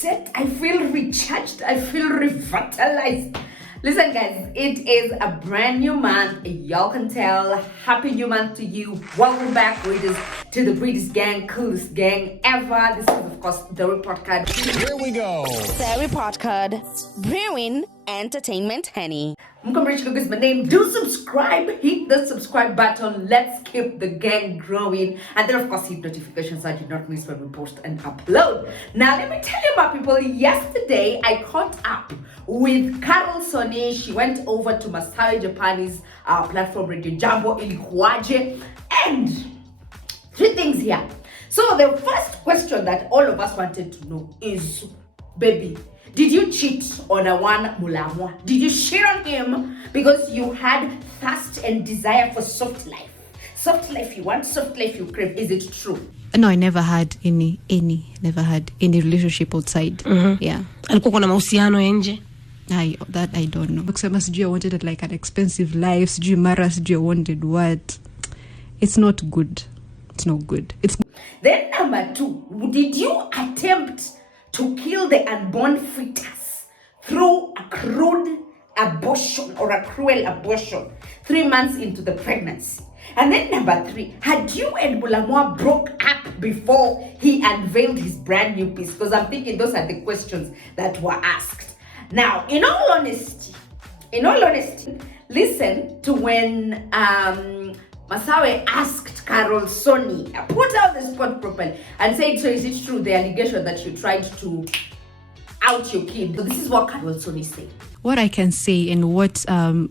reset, I feel recharged, I feel revitalized. Listen guys, it is a brand new month. Y'all can tell. Happy new month to you. Welcome back, readers, to the British gang, coolest gang ever. This is of course the report card. Here we go. The report card. Brewing Entertainment Honey. Mulamwah is my name. Do subscribe. Hit the subscribe button. Let's keep the gang growing. And then of course hit notifications so you do not miss when we post and upload. Now let me tell you about people. Yesterday I caught up with Carolsonnie. She went over to Masawe Japanese platform Radio Jambo Ilikuwaje. And three things here. So the first question that all of us wanted to know is, baby, did you cheat on a one Mulamwah? Did you cheat on him because you had thirst and desire for soft life? Soft life you want, soft life you crave. Is it true? No, I never had any relationship outside. Mm-hmm. Yeah. Alikuwa na mahusiano nje? That I don't know. Kusema sijui I wanted like an expensive life, sijui mara, sijui I wanted what. It's not good. It's not good. Then number two, did you attempt to kill the unborn fetus through a crude abortion or a cruel abortion 3 months into the pregnancy? And then number three, had you and Mulamwah broke up before he unveiled his brand new piece? Because I'm thinking those are the questions that were asked. Now, in all honesty, listen to when Masawe asked Carolsonnie, put out the spot properly, and said, so is it true the allegation that you tried to out your kid? So this is what Carolsonnie said. What I can say and what,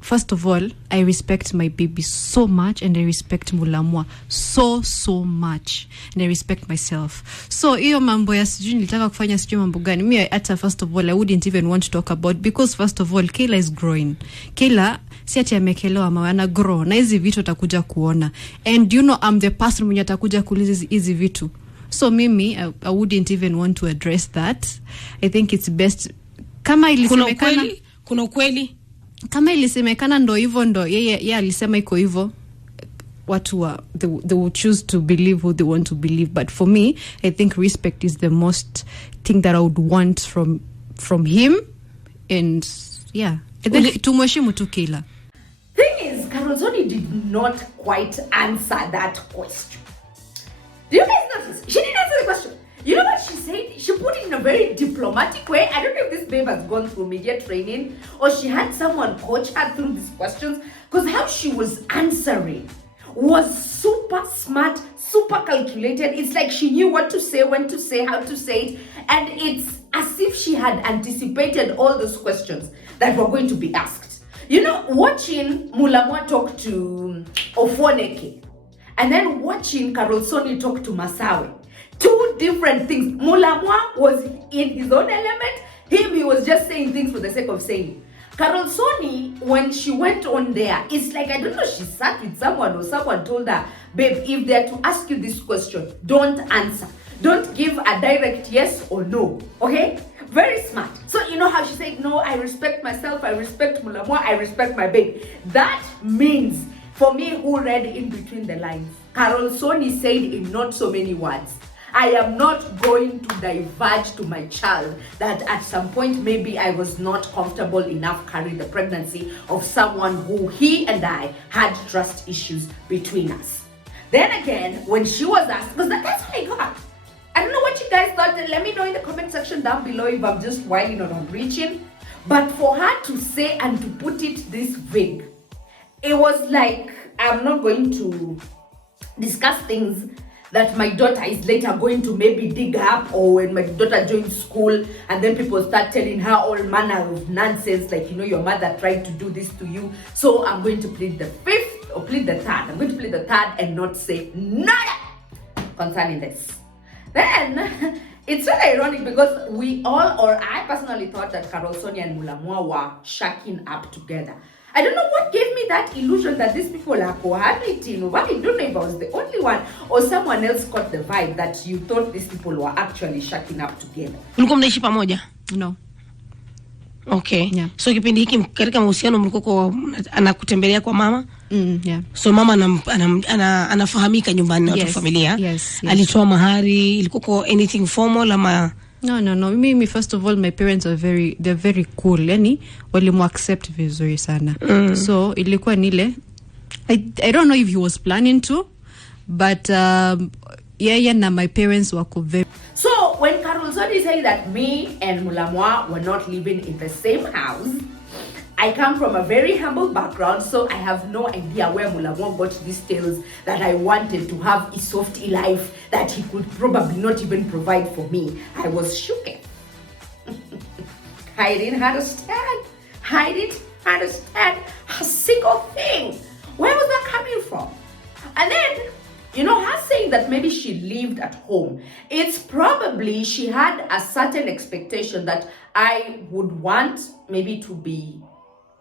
first of all, I respect my baby so much and I respect Mulamwah so much and I respect myself. So, iyo mambo ya sijui nilitaka kufanya sijui mambo gani, me hata first of all, I wouldn't even want to talk about, because first of all, Kayla is growing. Kayla, si ati amekelewa ama ana grow, na hizi vitu atakuja kuona. And you know, I'm the person mwenye atakuja kuuliza hizi vitu. So mimi, I wouldn't even want to address that. I think it's best, kama ilisemekana kuna ukweli kama ilisemekana ndo hivyo, ndo yeye alisema iko hivyo, watu they will choose to believe who they want to believe. But for me, I think respect is the most thing that I would want from him. And yeah, I think tumheshimu tu Kayla. Thing is, Carolsonnie did not quite answer that question. Do you guys notice? She didn't answer the question. You know what she said? She put it in a very diplomatic way. I don't know if this babe has gone through media training or she had someone coach her through these questions, because how she was answering was super smart, super calculated. It's like she knew what to say, when to say, how to say it. And it's as if she had anticipated all those questions that were going to be asked. You know, watching Mulamwah talk to Ofoneke and then watching Carolsonnie talk to Masawe. Two different things. Mulamwah was in his own element. He was just saying things for the sake of saying. Carolsonnie, when she went on there, it's like, I don't know, she sat with someone or someone told her, babe, if they're to ask you this question, don't answer. Don't give a direct yes or no. Okay? Very smart. So you know how she said, no, I respect myself, I respect Mulamwah, I respect my babe. That means, for me who read in between the lines, Carolsonnie said in not so many words, I am not going to diverge to my child that at some point maybe I was not comfortable enough carrying the pregnancy of someone who he and I had trust issues between us. Then again, when she was asked, because that's what I got. I don't know what you guys thought. Let me know in the comment section down below if I'm just whining or I'm reaching. But for her to say and to put it this vague, it was like, I'm not going to discuss things that my daughter is later going to maybe dig up, or when my daughter joins school and then people start telling her all manner of nonsense, like, you know, your mother tried to do this to you. So I'm going to plead the fifth or plead the third. I'm going to plead the third and not say nada concerning this. Then it's really ironic because we all, or I personally thought that Carolsonnie and Mulamwah were shacking up together. I don't know what gave me that illusion that these people are cohabiting. But I don't know if I was the only one or someone else caught the vibe that you thought these people were actually shacking up together. Mlikuwa mnaishi pamoja? No. Okay. Yeah. So kipindi hiki katika mahusiano mlikuwa anakutembelea kwa mama? Yeah. So mama anafahamika nyumbani na yes. familia? Yes. Alitoa mahari, ilikuwa anything formal ama No. Me, first of all, my parents are they're very cool. Yani, walimu accept vizuri sana. So, ilikuwa nile, I don't know if he was planning to, but yeah, na my parents were very. So, when Carolsonnie say that me and Mulamwah were not living in the same house, I come from a very humble background, so I have no idea where Mulamwah got these tales that I wanted to have a softy life that he could probably not even provide for me. I was shook. I didn't understand. I didn't understand a single thing. Where was that coming from? And then, her saying that maybe she lived at home, it's probably she had a certain expectation that I would want maybe to be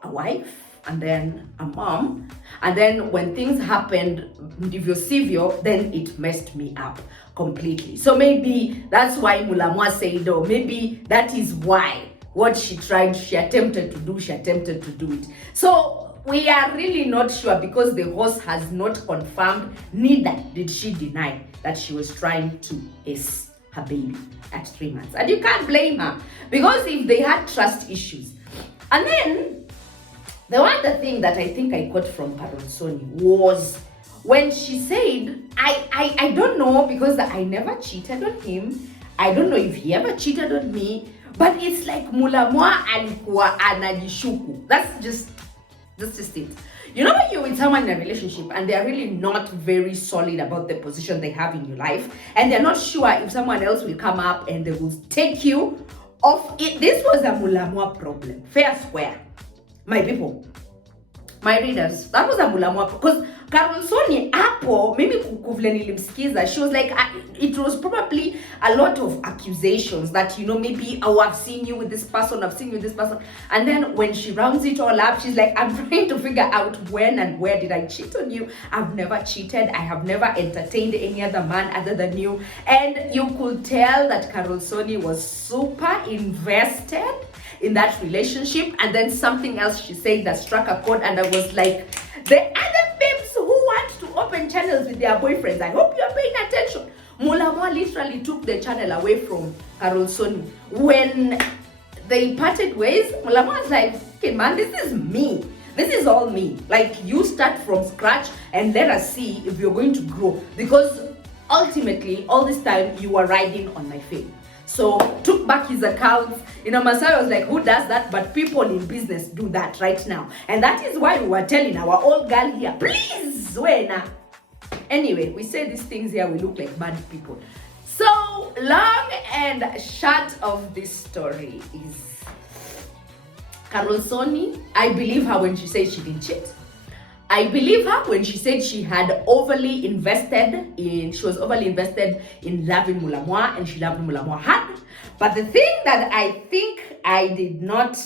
a wife and then a mom, and then when things happened divorcivio, then it messed me up completely. So maybe that's why Mulamwah said, oh, maybe that is why what she attempted to do it. So we are really not sure, because the host has not confirmed, neither did she deny that she was trying to ace her baby at 3 months. And you can't blame her, because if they had trust issues. And then the other thing that I think I got from Carolsonnie was when she said, I don't know, because I never cheated on him. I don't know if he ever cheated on me, but it's like Mulamwah alikuwa anajishuku. That's just it. When you're with someone in a relationship and they're really not very solid about the position they have in your life, and they're not sure if someone else will come up and they will take you off it. This was a Mulamwah problem, fair square. My people, my readers, that was a Mulamwah, because Carolsonnie hapo, mimi kuvile nilimsikiza, she was like, it was probably a lot of accusations that, maybe, oh, I've seen you with this person, and then when she rounds it all up, she's like, I'm trying to figure out when and where did I cheat on you. I've never cheated. I have never entertained any other man other than you. And you could tell that Carolsonnie was super invested in that relationship. And then something else she said that struck a chord, and I was like, the other babes who want to open channels with their boyfriends, I hope you're paying attention. Mulamwah literally took the channel away from Carolsonnie. When they parted ways, Mulamwah was like, okay man, this is me. This is all me. Like, you start from scratch and let us see if you're going to grow. Because ultimately, all this time, you were riding on my fame. So, took back his accounts. Masai was like, who does that? But people in business do that right now. And that is why we were telling our old girl here, please, Wena. Anyway, we say these things here, we look like bad people. So, long and short of this story is Carolsonnie. I believe her when she said she didn't cheat. I believe her when she said she was overly invested in loving Mulamwah, and she loved Mulamwah hard. But the thing that I think I did not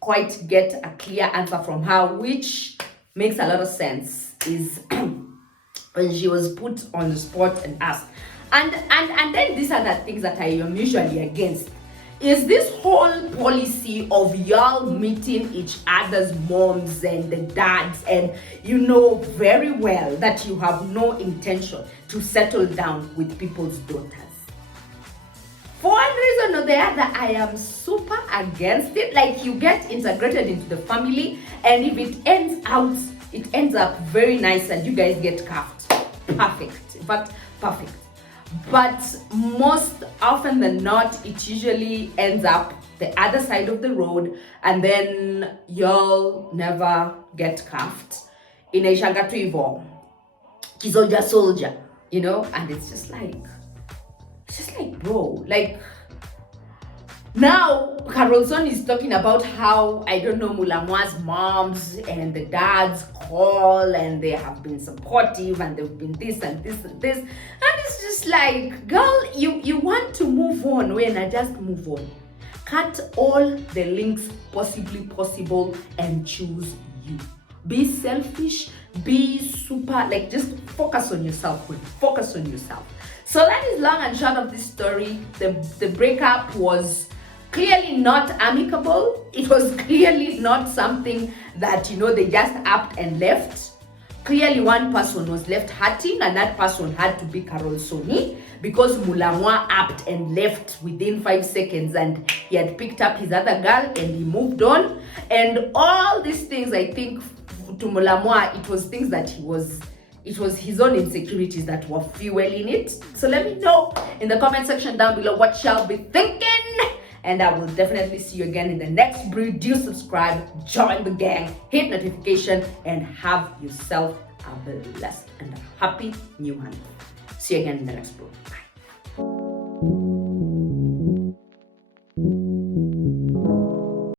quite get a clear answer from her, which makes a lot of sense, is when she was put on the spot and asked. And then these are the things that I am usually against. Is this whole policy of y'all meeting each other's moms and the dads, and you know very well that you have no intention to settle down with people's daughters. For one reason or the other, I am super against it. Like, you get integrated into the family, and if it ends up very nice and you guys get cuffed. Perfect. In fact, perfect. But most often than not, it usually ends up the other side of the road, and then y'all never get cuffed. Inaishanga tu hivyo, kisoja soldier, and it's just like, bro, like, now Carolsonnie is talking about how, I don't know, Mulamwah's moms and the dads call and they have been supportive and they've been this and this and this. And it's just like, girl, you want to move on, when I just move on. Cut all the links possibly possible and choose you. Be selfish, be super, like, just focus on yourself, focus on yourself. So that is long and short of this story. The breakup was clearly not amicable. It was clearly not something that, they just upped and left. clearly one person was left hurting, and that person had to be Carolsonnie, because Mulamwah upped and left within 5 seconds, and he had picked up his other girl and he moved on. And all these things, I think to Mulamwah, it was things that it was his own insecurities that were fueling it. So let me know in the comment section down below what y'all be thinking. And I will definitely see you again in the next brew. Do subscribe, join the gang, hit notification, and have yourself a blessed and a happy new month. See you again in the next brew.